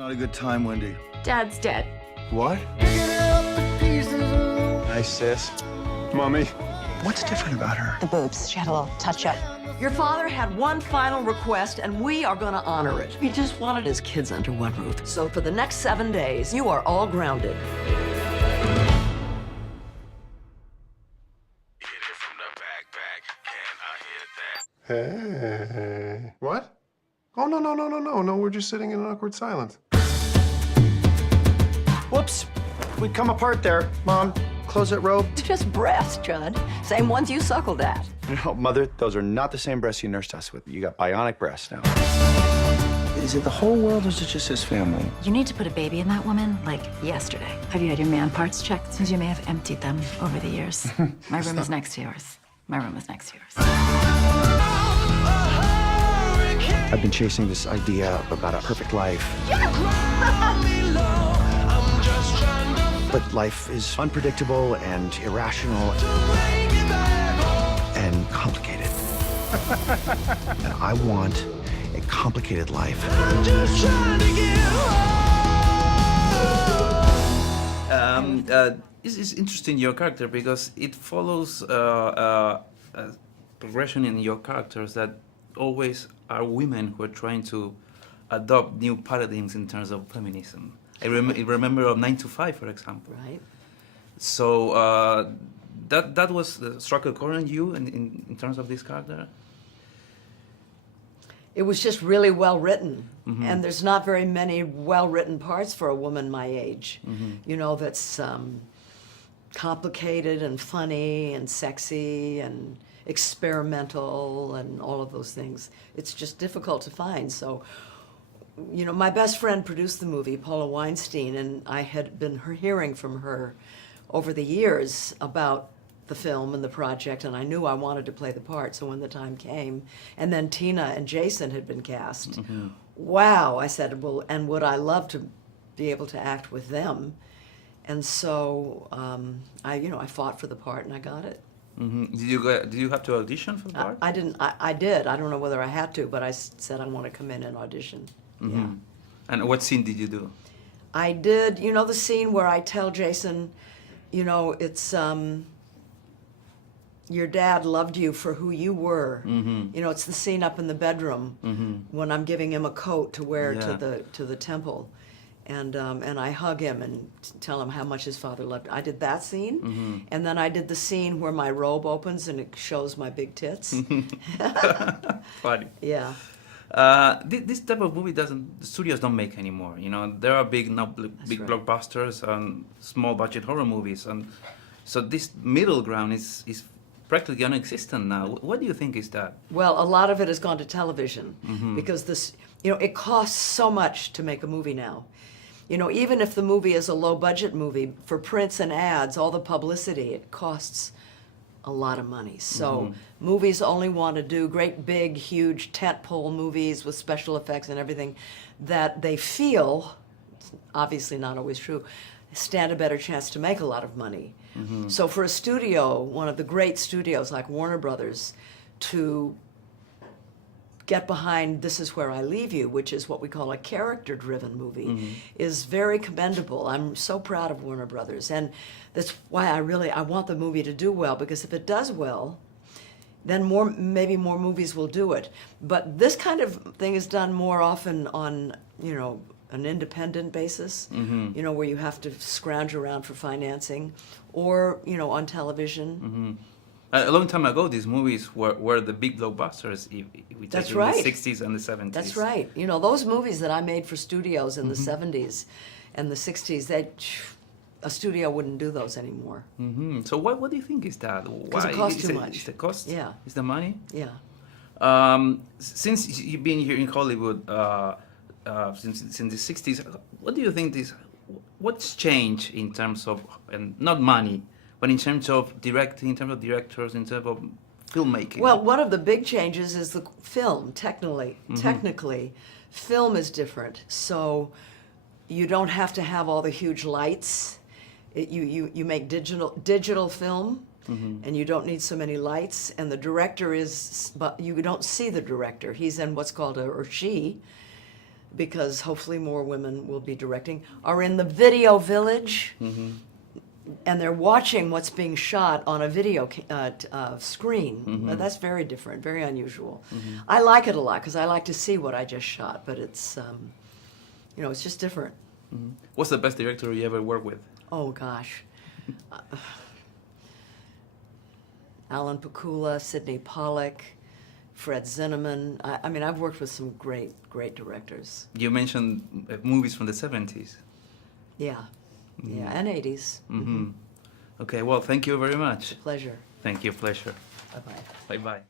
Not a good time, Wendy. Dad's dead. What? Hi, sis. Mommy. What's different about her? The boobs. She had a little touch-up. Your father had one final request, and we are going to honor it. He just wanted his kids under one roof. So for the next 7 days, you are all grounded. Hey. What? Oh, no, we're just sitting in an awkward silence. Whoops. We come apart there. Mom, close that robe. It's just breasts, Judd. Same ones you suckled at. No, Mother, those are not the same breasts you nursed us with. You got bionic breasts now. Is it the whole world or is it just his family? You need to put a baby in that woman, like, yesterday. Have you had your man parts checked? Since you may have emptied them over the years. My room is next to yours. My room is next to yours. I've been chasing this idea about a perfect life. But life is unpredictable and irrational and complicated. And I want a complicated life. It's interesting, your character, because it follows a progression in your characters that always are women who are trying to adopt new paradigms in terms of feminism. I remember of 9 to 5, for example. Right. So that was struck a chord in you in terms of this character? It was just really well written. And there's not very many well-written parts for a woman my age. You know, that's complicated and funny and sexy and experimental and all of those things. It's just difficult to find. So, you know, my best friend produced the movie, Paula Weinstein, and I had been hearing from her over the years about the film and the project, and I knew I wanted to play the part. So when the time came, and then Tina and Jason had been cast, wow, I said, well, and would I love to be able to act with them? And so I fought for the part and I got it. Did you have to audition for the part? I didn't. I did. I don't know whether I had to, but I said I want to come in and audition. Yeah. And what scene did you do? I did. You know the scene where I tell Jason, you know, it's your dad loved you for who you were. You know, it's the scene up in the bedroom when I'm giving him a coat to wear to the temple. And I hug him and tell him how much his father loved him. I did that scene, and then I did the scene where my robe opens and it shows my big tits. Funny. Yeah. This type of movie the studios don't make anymore. You know, there are big right. blockbusters and small budget horror movies, and so this middle ground is practically non-existent now. What do you think is that? Well, a lot of it has gone to television because this, you know, it costs so much to make a movie now. You know, even if the movie is a low-budget movie, for prints and ads, all the publicity, it costs a lot of money. So movies only want to do great, big, huge tentpole movies with special effects and everything that they feel, obviously not always true, stand a better chance to make a lot of money. So for a studio, one of the great studios like Warner Brothers, to get behind This Is Where I Leave You, which is what we call a character-driven movie, is very commendable. I'm so proud of Warner Brothers, and that's why I want the movie to do well, because if it does well, then maybe more movies will do it. But this kind of thing is done more often on, you know, an independent basis, you know, where you have to scrounge around for financing, or, you know, on television. A long time ago, these movies were the big blockbusters. If we take That's in right. the 60s and the 70s. That's right. You know, those movies that I made for studios in the 70s and the 60s, a studio wouldn't do those anymore. So what do you think is that? Because it costs too much. Is the cost? Yeah. Is the money? Yeah. Since you've been here in Hollywood since the 60s, what do you think what's changed in terms of, and not money, but in terms of directing, in terms of directors, in terms of filmmaking? Well, one of the big changes is the film, technically. Film is different. So you don't have to have all the huge lights. You make digital film, and you don't need so many lights. And the director but you don't see the director. He's in what's called or she, because hopefully more women will be directing, are in the video village, and they're watching what's being shot on a video screen. That's very different, very unusual. I like it a lot because I like to see what I just shot, but it's, you know, it's just different. What's the best director you ever worked with? Oh, gosh. Alan Pakula, Sidney Pollack, Fred Zinnemann. I mean, I've worked with some great, great directors. You mentioned movies from the 70s. Yeah, yeah, and 80s. Okay, well, thank you very much. Pleasure. Thank you, pleasure. Bye-bye. Bye-bye.